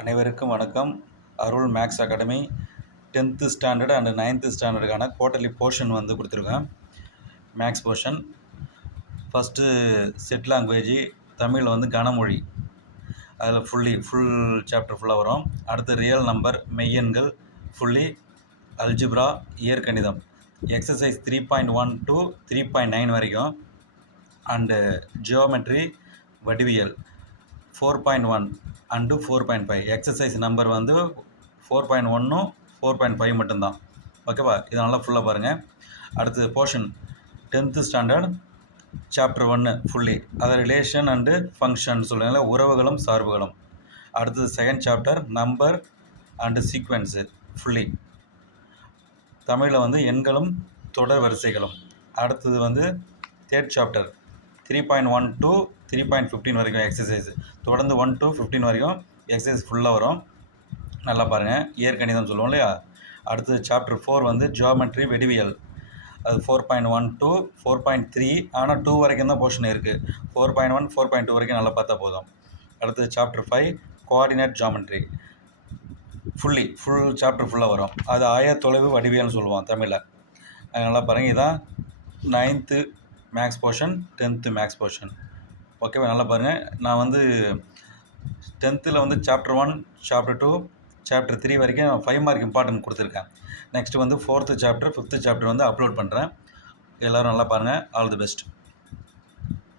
அனைவருக்கும் வணக்கம். Arul maths academy 10th standard and 9th ஸ்டாண்டர்டுக்கான குவார்ட்டர்லி போர்ஷன் வந்து கொடுத்துருக்கேன். Maths portion first set language தமிழில் வந்து கனமொழி, அதில் ஃபுல் சாப்டர் ஃபுல்லாக வரும். அடுத்து ரியல் நம்பர் மெய்யெண்கள் ஃபுல்லி, அல்ஜிப்ரா இயற்கணிதம் எக்ஸசைஸ் 3.1 to 3.9 வரைக்கும், அண்டு ஜியோமெட்ரி வடிவியல் 4.1 அண்டு 4.5. எக்ஸசைஸ் நம்பர் வந்து 4.1 4.5 மட்டும்தான். ஓகேவா? இது நல்லா ஃபுல்லாக பாருங்கள். அடுத்தது portion 10th standard chapter 1 fully, அதை ரிலேஷன் அண்டு ஃபங்க்ஷன் சொல்லுவாங்களே, உறவுகளும் சார்புகளும். அடுத்தது second chapter number and sequence fully, தமிழில் வந்து எண்களும் தொடர் வரிசைகளும். அடுத்தது வந்து தேர்ட் சாப்டர் 3.1 to 3.15 வரைக்கும் எக்ஸசைஸ், தொடர்ந்து 1 to 15 வரைக்கும் எக்ஸசைஸ் ஃபுல்லாக வரும். நல்லா பாருங்கள். இயற்கணிதம் சொல்லுவோம் இல்லையா. அடுத்தது சாப்டர் 4 வந்து ஜியோமெட்ரி வெடிவியல், அது 4.1 to 4.3, ஆனால் 2 வரைக்கும் தான் போர்ஷன் இருக்குது. 4.1 4.2 வரைக்கும் நல்லா பார்த்தா போதும். அடுத்தது chapter 5 coordinate geometry full chapter ஃபுல்லாக வரும். அது ஆயத்தொலைவு வடிவியல்னு சொல்லுவோம் தமிழில். அது நல்லா பாருங்கள். இதுதான் 9th maths portion, 10th maths portion. ஓகேவா? நல்லா பாருங்கள். நான் வந்து 10th வந்து சாப்டர் 1 சாப்டர் 2 சாப்டர் 3 வரைக்கும் 5 மார்க் இம்பார்ட்டன்ட் கொடுத்துருக்கேன். நெக்ஸ்ட்டு வந்து 4th சாப்டர் 5th சாப்டர் வந்து அப்லோட் பண்ணுறேன். எல்லோரும் நல்லா பாருங்கள். All the best.